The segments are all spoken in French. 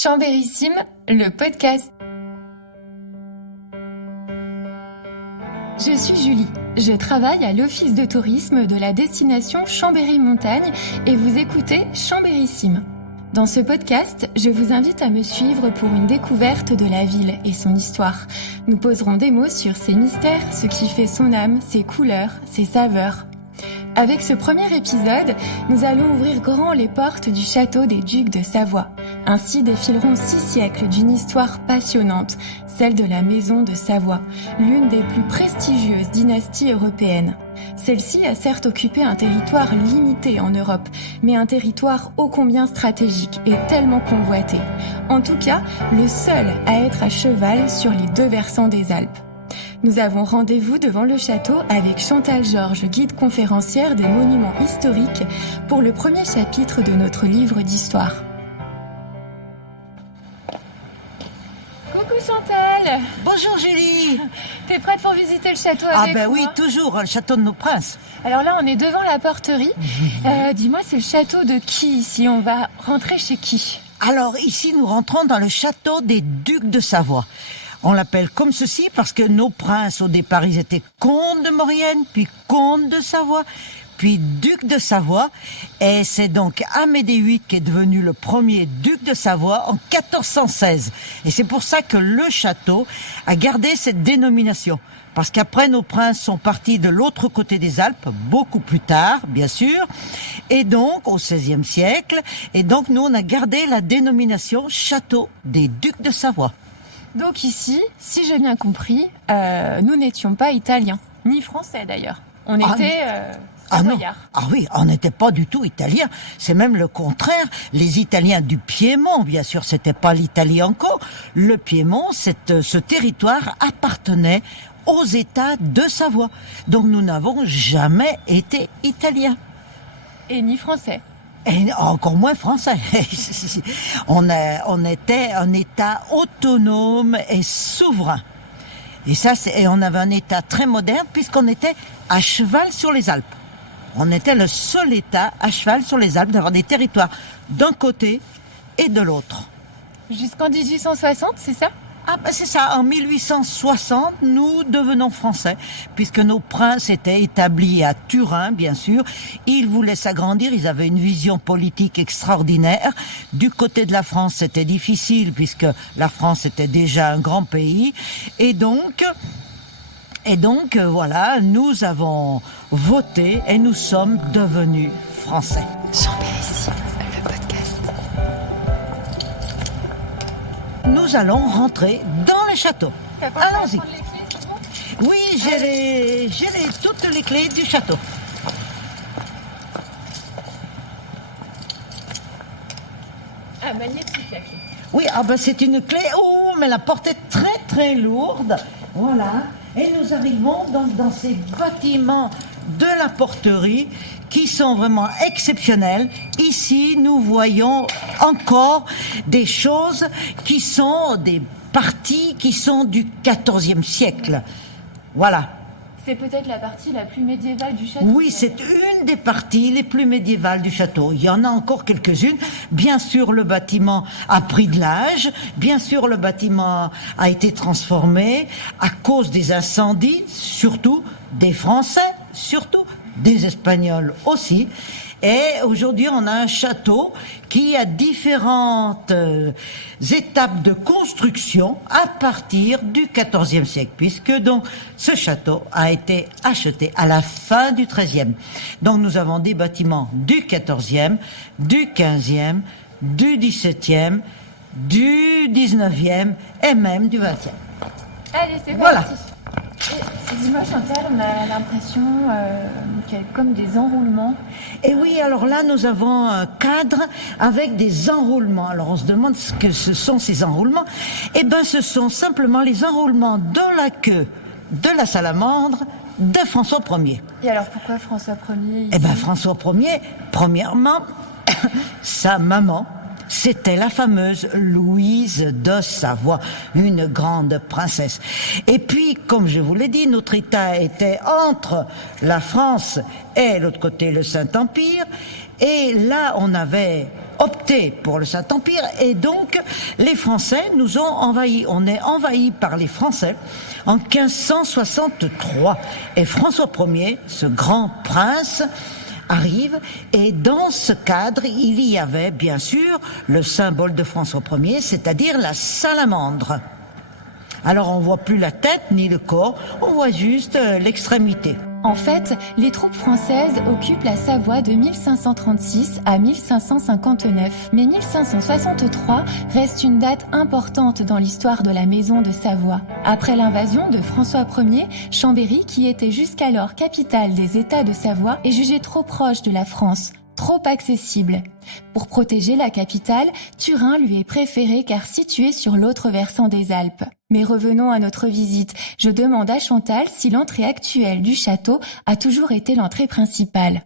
Chambérissime, le podcast. Je suis Julie, je travaille à l'office de tourisme de la destination Chambéry-Montagne et vous écoutez Chambérissime. Dans ce podcast, je vous invite à me suivre pour une découverte de la ville et son histoire. Nous poserons des mots sur ses mystères, ce qui fait son âme, ses couleurs, ses saveurs. Avec ce premier épisode, nous allons ouvrir grand les portes du château des Ducs de Savoie. Ainsi défileront 6 siècles d'une histoire passionnante, celle de la Maison de Savoie, l'une des plus prestigieuses dynasties européennes. Celle-ci a certes occupé un territoire limité en Europe, mais un territoire ô combien stratégique et tellement convoité. En tout cas, le seul à être à cheval sur les 2 versants des Alpes. Nous avons rendez-vous devant le château avec Chantal Georges, guide conférencière des monuments historiques, pour le premier chapitre de notre livre d'histoire. Coucou Chantal! Bonjour Julie! T'es prête pour visiter le château avec moi? Oui, toujours, le château de nos princes. Alors là, on est devant la porterie. Dis-moi, c'est le château de qui ici? On va rentrer chez qui? Alors ici, nous rentrons dans le château des Ducs de Savoie. On l'appelle comme ceci parce que nos princes, au départ, ils étaient comtes de Maurienne, puis comtes de Savoie, puis ducs de Savoie. Et c'est donc Amédée VIII qui est devenu le premier duc de Savoie en 1416. Et c'est pour ça que le château a gardé cette dénomination. Parce qu'après, nos princes sont partis de l'autre côté des Alpes, beaucoup plus tard, bien sûr, et donc au XVIe siècle. Et donc, nous, on a gardé la dénomination château des Ducs de Savoie. Donc ici, si j'ai bien compris, nous n'étions pas italiens, ni français d'ailleurs. On était savoyards. Ah oui, on n'était pas du tout italiens. C'est même le contraire. Les Italiens du Piémont, bien sûr, c'était pas l'Italie encore. Le Piémont, ce territoire appartenait aux États de Savoie. Donc nous n'avons jamais été italiens. Et ni français. Et encore moins français. On était un État autonome et souverain. Et on avait un État très moderne puisqu'on était à cheval sur les Alpes. On était le seul État à cheval sur les Alpes d'avoir des territoires d'un côté et de l'autre. Jusqu'en 1860, c'est ça? C'est ça, en 1860, nous devenons français, puisque nos princes étaient établis à Turin, bien sûr. Ils voulaient s'agrandir, ils avaient une vision politique extraordinaire. Du côté de la France, c'était difficile, puisque la France était déjà un grand pays. Et donc, voilà, nous avons voté et nous sommes devenus français. Chambérissime, le podcast. Nous allons rentrer dans le château. Allons-y. Prendre les clés, c'est bon? Oui, j'ai toutes les clés du château. Ah, magnétique la clé. Oui, c'est une clé. Oh, mais la porte est très très lourde. Voilà. Et nous arrivons donc dans ces bâtiments de la porterie qui sont vraiment exceptionnels. Ici, nous voyons encore des choses qui sont des parties qui sont du XIVe siècle. Voilà. C'est peut-être la partie la plus médiévale du château. Oui, c'est une des parties les plus médiévales du château. Il y en a encore quelques-unes. Bien sûr, le bâtiment a pris de l'âge. Bien sûr, le bâtiment a été transformé à cause des incendies, surtout des Français, surtout des Espagnols aussi. Et aujourd'hui, on a un château qui a différentes étapes de construction à partir du XIVe siècle, puisque donc ce château a été acheté à la fin du XIIIe. Donc nous avons des bâtiments du XIVe, du XVe, du XVIIe, du XIXe et même du XXe. Allez, c'est Voilà. parti. Et dis-moi Chantal, on a l'impression qu'il y a comme des enroulements. Et oui, alors là, nous avons un cadre avec des enroulements. Alors on se demande ce que ce sont ces enroulements. Eh bien, ce sont simplement les enroulements de la queue de la salamandre de François Ier. Et alors pourquoi François Ier ici? Eh bien, François Ier, premièrement, sa maman, c'était la fameuse Louise de Savoie, une grande princesse. Et puis, comme je vous l'ai dit, notre État était entre la France et l'autre côté le Saint-Empire. Et là, on avait opté pour le Saint-Empire et donc les Français nous ont envahis. On est envahis par les Français en 1563 et François Ier, ce grand prince, arrive et dans ce cadre, il y avait bien sûr le symbole de François Ier, c'est-à-dire la salamandre. Alors on voit plus la tête ni le corps, on voit juste l'extrémité. En fait, les troupes françaises occupent la Savoie de 1536 à 1559. Mais 1563 reste une date importante dans l'histoire de la maison de Savoie. Après l'invasion de François Ier, Chambéry, qui était jusqu'alors capitale des États de Savoie, est jugée trop proche de la France, trop accessible. Pour protéger la capitale, Turin lui est préférée car située sur l'autre versant des Alpes. Mais revenons à notre visite. Je demande à Chantal si l'entrée actuelle du château a toujours été l'entrée principale.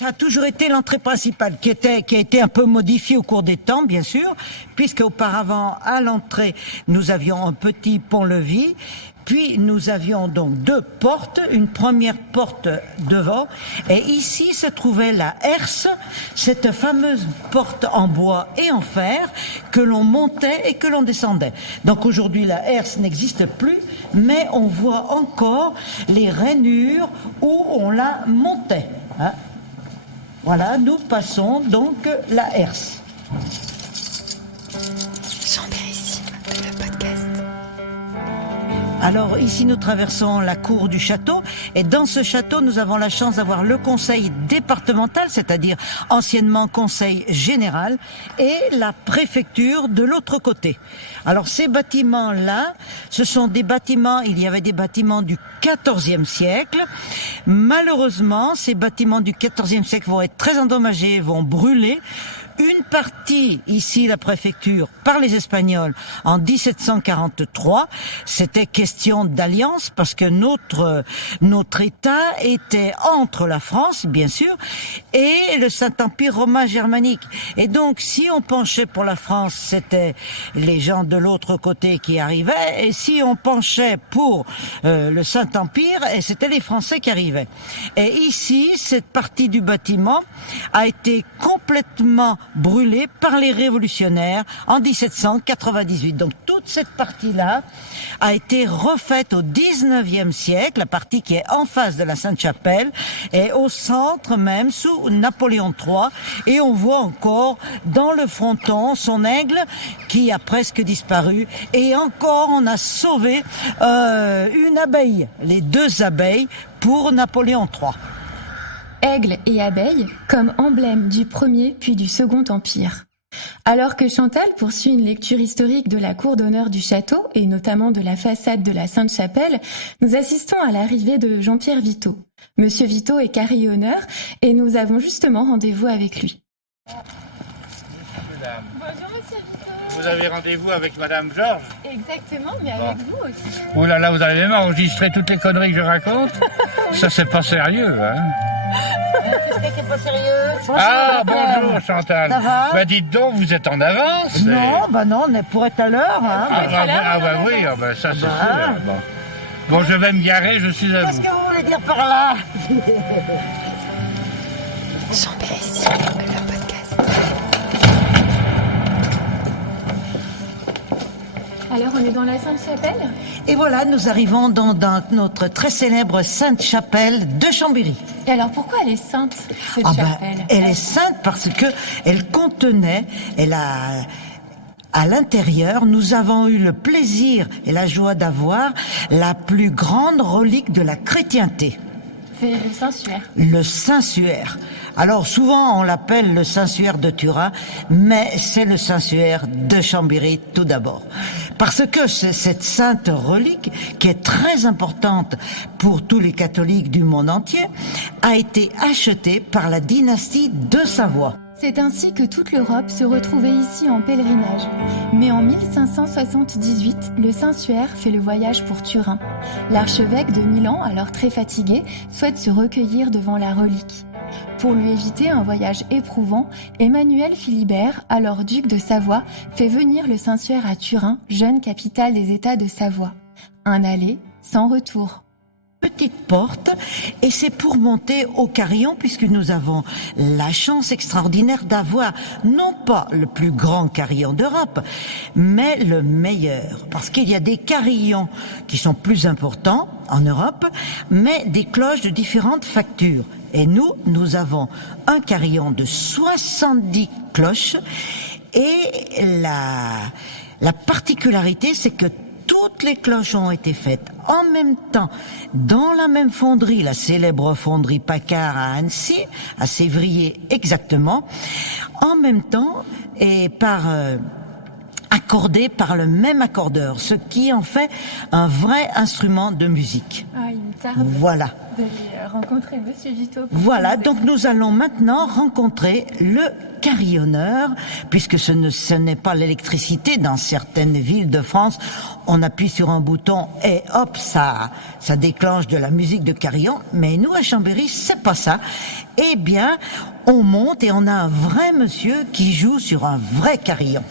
Ça a toujours été l'entrée principale qui a été un peu modifiée au cours des temps, bien sûr, puisque auparavant, à l'entrée, nous avions un petit pont-levis, puis nous avions donc deux portes, une première porte devant, et ici se trouvait la herse, cette fameuse porte en bois et en fer que l'on montait et que l'on descendait. Donc aujourd'hui, la herse n'existe plus, mais on voit encore les rainures où on la montait, hein. Voilà, nous passons donc la herse. Chambérissime, le podcast. Alors ici nous traversons la cour du château et dans ce château nous avons la chance d'avoir le conseil départemental, c'est-à-dire anciennement conseil général, et la préfecture de l'autre côté. Alors ces bâtiments-là, ce sont des bâtiments, il y avait des bâtiments du XIVe siècle. Malheureusement, ces bâtiments du XIVe siècle vont être très endommagés, vont brûler. Une partie, ici la préfecture, par les Espagnols en 1743, c'était question d'alliance parce que notre État était entre la France, bien sûr, et le Saint-Empire romain germanique. Et donc, si on penchait pour la France, c'était les gens de l'autre côté qui arrivaient, et si on penchait pour le Saint-Empire, c'était les Français qui arrivaient. Et ici, cette partie du bâtiment a été complètement brûlée par les révolutionnaires en 1798. Donc toute cette partie-là a été refaite au 19e siècle, la partie qui est en face de la Sainte-Chapelle, et au centre même, sous Napoléon III, et on voit encore dans le fronton son aigle qui a presque disparu, et encore on a sauvé une abeille, les deux abeilles pour Napoléon III. Aigle et abeille comme emblème du premier puis du second empire. Alors que Chantal poursuit une lecture historique de la cour d'honneur du château et notamment de la façade de la Sainte-Chapelle, nous assistons à l'arrivée de Jean-Pierre Vito. Monsieur Vito est carillonneur et nous avons justement rendez-vous avec lui. Bonjour Monsieur Vito. Vous avez rendez-vous avec Madame Georges? Exactement, mais avec vous aussi. Oh là là, vous allez même enregistrer toutes les conneries que je raconte? Ça, c'est pas sérieux, hein? Qu'est-ce que c'est pas sérieux? Ah, bonjour Chantal. Ça va? Bah dites donc, vous êtes en avance. Non, on est pour être à l'heure, hein. Oui, ça c'est sûr. Bon, je vais me garer, je suis à Qu'est-ce vous. que vous voulez dire par là? Chambérissime, le podcast. Alors, on est dans la Sainte-Chapelle? Et voilà, nous arrivons dans notre très célèbre Sainte-Chapelle de Chambéry. Et alors, pourquoi elle est sainte, cette chapelle? Elle est sainte parce que elle contenait, à l'intérieur, nous avons eu le plaisir et la joie d'avoir la plus grande relique de la chrétienté. C'est le Saint-Suaire. Le Saint-Suaire. Alors souvent on l'appelle le Saint-Suaire de Turin, mais c'est le Saint-Suaire de Chambéry tout d'abord. Parce que cette sainte relique, qui est très importante pour tous les catholiques du monde entier, a été achetée par la dynastie de Savoie. C'est ainsi que toute l'Europe se retrouvait ici en pèlerinage. Mais en 1578, le Saint-Suaire fait le voyage pour Turin. L'archevêque de Milan, alors très fatigué, souhaite se recueillir devant la relique. Pour lui éviter un voyage éprouvant, Emmanuel Philibert, alors duc de Savoie, fait venir le Saint-Suaire à Turin, jeune capitale des États de Savoie. Un aller sans retour. petite porte et c'est pour monter au carillon puisque nous avons la chance extraordinaire d'avoir non pas le plus grand carillon d'Europe mais le meilleur parce qu'il y a des carillons qui sont plus importants en Europe mais des cloches de différentes factures et nous avons un carillon de 70 cloches et la particularité c'est que toutes les cloches ont été faites en même temps, dans la même fonderie, la célèbre fonderie Paccard à Annecy, à Sévrier exactement, en même temps et accordées par le même accordeur, ce qui en fait un vrai instrument de musique. Ah, il me tarde voilà. de rencontrer Monsieur Giteau. Voilà, donc nous allons maintenant rencontrer le carillonneur, puisque ce n'est pas l'électricité. Dans certaines villes de France, on appuie sur un bouton et hop, ça déclenche de la musique de carillon. Mais nous, à Chambéry, c'est pas ça. Eh bien, on monte et on a un vrai monsieur qui joue sur un vrai carillon.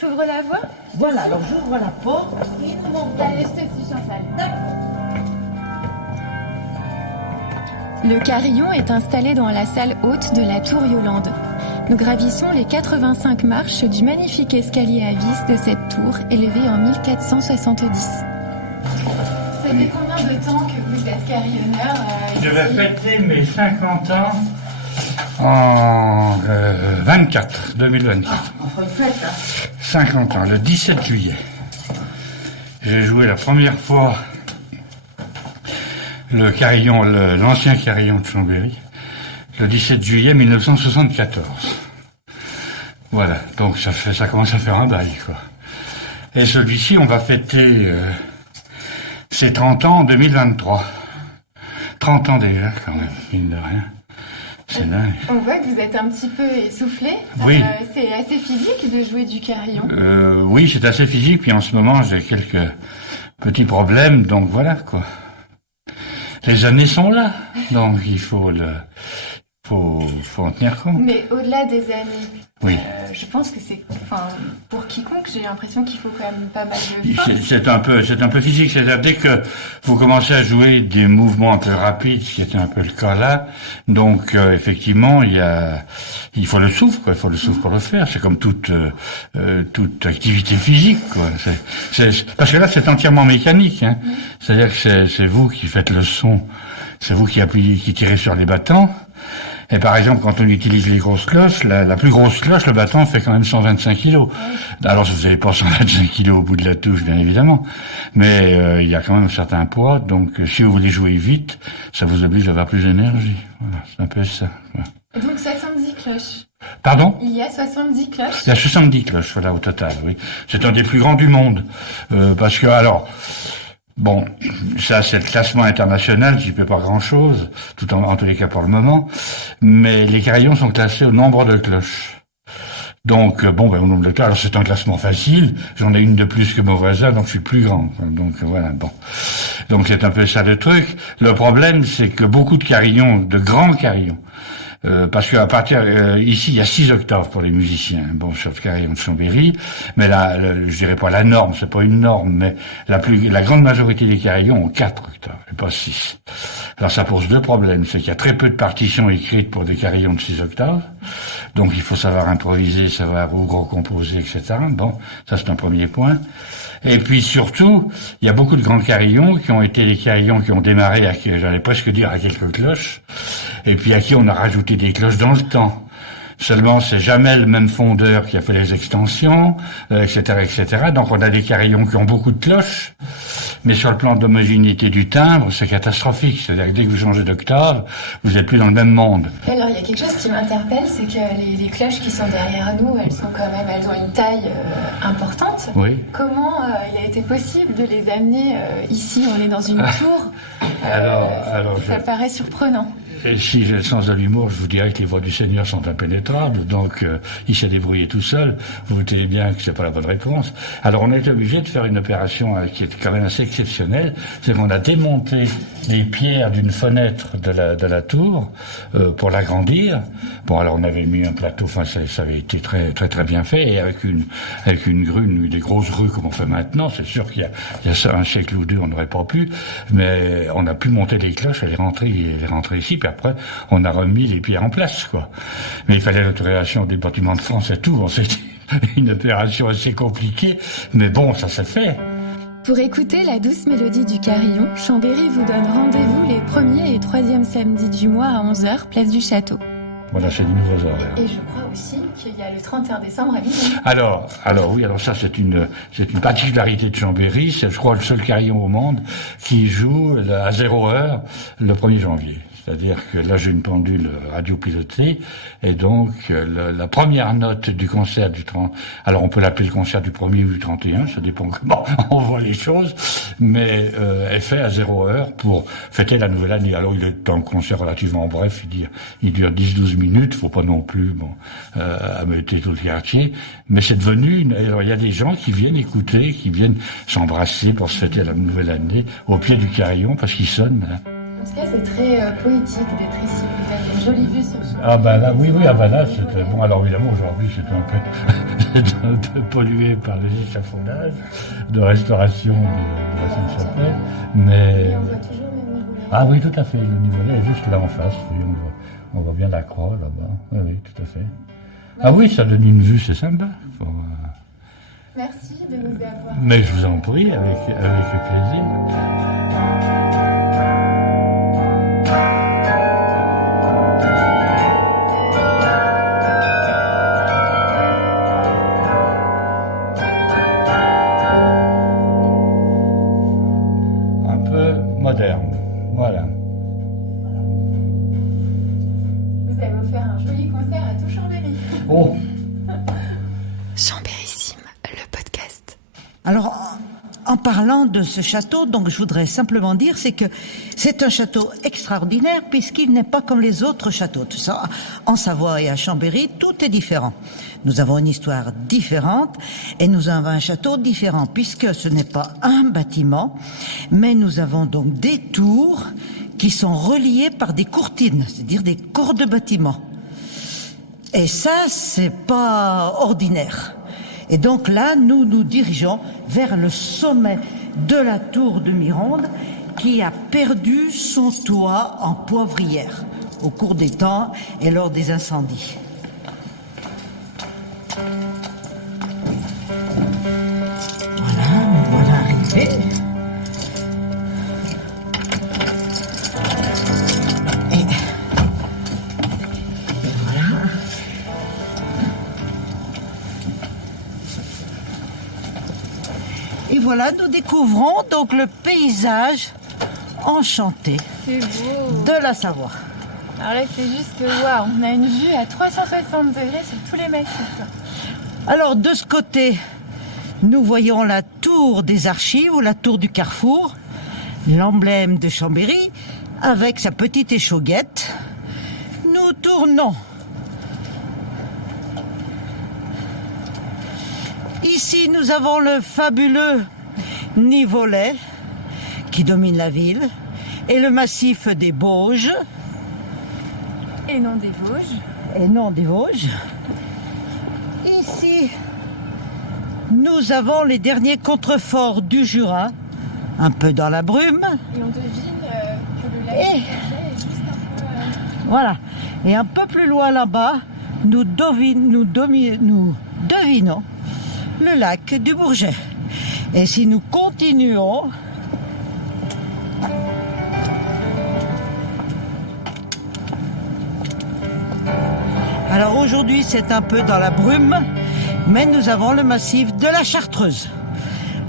T'ouvres la voie ? Voilà, alors j'ouvre la porte. Il nous monte. Allez, je te suis, Chantal. Le carillon est installé dans la salle haute de la Tour Yolande. Nous gravissons les 85 marches du magnifique escalier à vis de cette tour élevée en 1470. Ça fait combien de temps que vous êtes carillonneur Je vais fêter mes 50 ans en 2024. On fera une fête, hein. 50 ans, le 17 juillet. J'ai joué la première fois le carillon, l'ancien carillon de Chambéry, le 17 juillet 1974. Voilà, donc ça commence à faire un bail, quoi. Et celui-ci, on va fêter ses 30 ans en 2023. 30 ans déjà, quand même, mine de rien. C'est dingue. On voit que vous êtes un petit peu essoufflé. Oui. C'est assez physique de jouer du carillon. Oui, c'est assez physique, puis en ce moment, j'ai quelques petits problèmes, donc voilà, quoi. Les années sont là, donc il faut en tenir compte. Mais au-delà des années, oui. Je pense que pour quiconque, j'ai l'impression qu'il faut quand même pas mal de force. C'est un peu physique, c'est-à-dire dès que vous commencez à jouer des mouvements un peu rapides, ce qui était un peu le cas là, donc effectivement il faut le souffle, quoi, il faut le souffle pour le faire. C'est comme toute activité physique, quoi. Parce que là c'est entièrement mécanique, hein. C'est-à-dire que c'est vous qui faites le son, c'est vous qui appuyez, qui tirez sur les battants. Et par exemple, quand on utilise les grosses cloches, la plus grosse cloche, le battant fait quand même 125 kilos. Alors, vous n'avez pas 125 kilos au bout de la touche, bien évidemment. Mais il y a quand même un certain poids. Donc, si vous voulez jouer vite, ça vous oblige à avoir plus d'énergie. Voilà, c'est un peu ça. Voilà. Et donc, 70 cloches. Pardon ? Il y a 70 cloches. Il y a 70 cloches, voilà, au total, oui. C'est un des plus grands du monde. Parce que, alors... Bon, ça c'est le classement international, j'y peux pas grand-chose, en tous les cas pour le moment, mais les carillons sont classés au nombre de cloches. Donc, au nombre de cloches, alors c'est un classement facile, j'en ai une de plus que mon voisin, donc je suis plus grand. Donc voilà, bon. Donc c'est un peu ça le truc. Le problème, c'est que beaucoup de carillons, de grands carillons, parce qu'à partir ici il y a 6 octaves pour les musiciens, bon, sur le carillon de Chambéry, mais là je dirais pas la norme, c'est pas une norme, mais la grande majorité des carillons ont 4 octaves et pas 6. Alors ça pose 2 problèmes, c'est qu'il y a très peu de partitions écrites pour des carillons de 6 octaves, donc il faut savoir improviser, savoir où recomposer, etc. Bon, ça c'est un premier point. Et puis surtout, il y a beaucoup de grands carillons qui ont été les carillons qui ont démarré, j'allais presque dire à quelques cloches, et puis à qui on a rajouté des cloches dans le temps. Seulement, c'est jamais le même fondeur qui a fait les extensions, etc., etc. Donc, on a des carillons qui ont beaucoup de cloches, mais sur le plan d'homogénéité du timbre, c'est catastrophique. C'est-à-dire que dès que vous changez d'octave, vous n'êtes plus dans le même monde. Alors, il y a quelque chose qui m'interpelle, c'est que les cloches qui sont derrière nous, elles ont une taille importante. Oui. Comment il a été possible de les amener ici? On est dans une tour. Alors, ça paraît surprenant. Et si j'ai le sens de l'humour, je vous dirais que les voies du Seigneur sont impénétrables, donc il s'est débrouillé tout seul. Vous voyez bien que c'est pas la bonne réponse. Alors on est obligé de faire une opération qui est quand même assez exceptionnelle, c'est qu'on a démonté les pierres d'une fenêtre de la tour pour l'agrandir. Bon, alors on avait mis un plateau, enfin ça avait été très très très bien fait, et avec une grue, des grosses grues comme on fait maintenant. C'est sûr qu'il y a ça un siècle ou deux, on n'aurait pas pu, mais on a pu monter les cloches, les rentrer ici, puis après on a remis les pierres en place, quoi. Mais il fallait l'autorisation du bâtiment de France et tout. Bon, c'était une opération assez compliquée, mais bon, ça s'est fait. Pour écouter la douce mélodie du carillon, Chambéry vous donne rendez-vous les 1er et 3e samedis du mois à 11h, place du Château. Voilà, c'est de nouveaux horaires. Et je crois aussi qu'il y a le 31 décembre à Villers. Alors ça c'est une particularité de Chambéry, c'est je crois le seul carillon au monde qui joue à 0 heure le 1er janvier. C'est-à-dire que là j'ai une pendule radiopilotée et donc la première note du concert du 30, alors on peut l'appeler le concert du 1er ou du 31, ça dépend comment on voit les choses, mais est fait à 0 heure pour fêter la nouvelle année. Alors il est un concert relativement bref, il dure 10-12 minutes, faut pas non plus ameuter tout le quartier, mais c'est devenu alors il y a des gens qui viennent écouter, qui viennent s'embrasser pour se fêter la nouvelle année au pied du carillon parce qu'il sonne. En tout cas, c'est très poétique d'être ici. Vous avez une jolie vue sur ce. Ah bah là, oui, ah bah là, c'était bon. Alors évidemment, aujourd'hui, c'est un peu pollué par les échafaudages de restauration de la Sainte-Chapelle, mais. Et on voit toujours le Nivolet. Ah oui, tout à fait. Le Nivolet est juste là en face. Oui, on voit bien la croix là-bas. Oui, oui, tout à fait. Ah oui, ça donne une vue, c'est sympa. Merci de nous avoir. Mais je vous en prie, avec plaisir. Moderne, voilà. Vous avez offert un joli concert à tout Chambéry. Oh. Chambérissime, le podcast. Alors, en parlant de ce château, donc je voudrais simplement dire, c'est que c'est un château extraordinaire puisqu'il n'est pas comme les autres châteaux. Tout ça, en Savoie et à Chambéry, tout est différent. Nous avons une histoire différente et nous avons un château différent puisque ce n'est pas un bâtiment, mais nous avons donc des tours qui sont reliées par des courtines, c'est-à-dire des corps de bâtiments. Et ça, c'est pas ordinaire. Et donc là, nous nous dirigeons vers le sommet de la tour de Mironde qui a perdu son toit en poivrière au cours des temps et lors des incendies. Voilà arrivé. Et voilà. Et voilà, nous découvrons donc le paysage enchanté de la Savoie. Alors là, c'est juste waouh, on a une vue à 360 degrés sur tous les massifs. Alors de ce côté, nous voyons la tour des archives ou la tour du carrefour, l'emblème de Chambéry, avec sa petite échauguette. Nous tournons. Ici, nous avons le fabuleux Nivolet qui domine la ville et le massif des Bauges. Et non des Vosges. Et non des Vosges. Ici, nous avons les derniers contreforts du Jura, un peu dans la brume. Et on devine que le lac du Bourget est juste un peu... Voilà. Et un peu plus loin là-bas, nous devinons le lac du Bourget. Et si nous continuons, alors aujourd'hui c'est un peu dans la brume, mais nous avons le massif de la Chartreuse,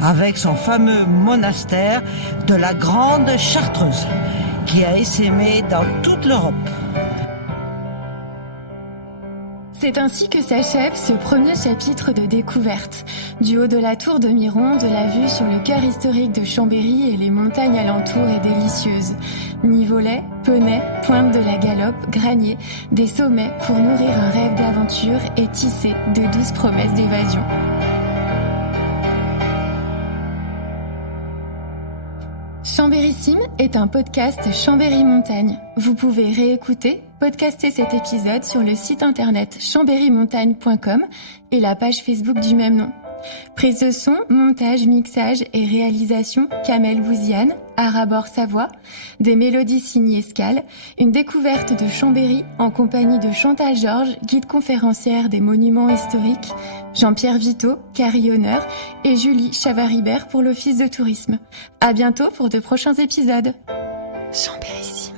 avec son fameux monastère de la Grande Chartreuse, qui a essaimé dans toute l'Europe. C'est ainsi que s'achève ce premier chapitre de découverte. Du haut de la tour de Mironde, la vue sur le cœur historique de Chambéry et les montagnes alentour est délicieuse. Nivolets, Penay, Pointe de la Galope, Granier, des sommets pour nourrir un rêve d'aventure et tisser de douces promesses d'évasion. Chambérissime est un podcast Chambéry Montagne. Vous pouvez réécouter, podcaster cet épisode sur le site internet chambérymontagne.com et la page Facebook du même nom. Prise de son, montage, mixage et réalisation, Kamel Bouziane, Arabor Savoie, des mélodies signées Escale, une découverte de Chambéry en compagnie de Chantal Georges, guide conférencière des monuments historiques, Jean-Pierre Vito, carillonneur et Julie Chavaribert pour l'Office de tourisme. À bientôt pour de prochains épisodes. Chambérissime.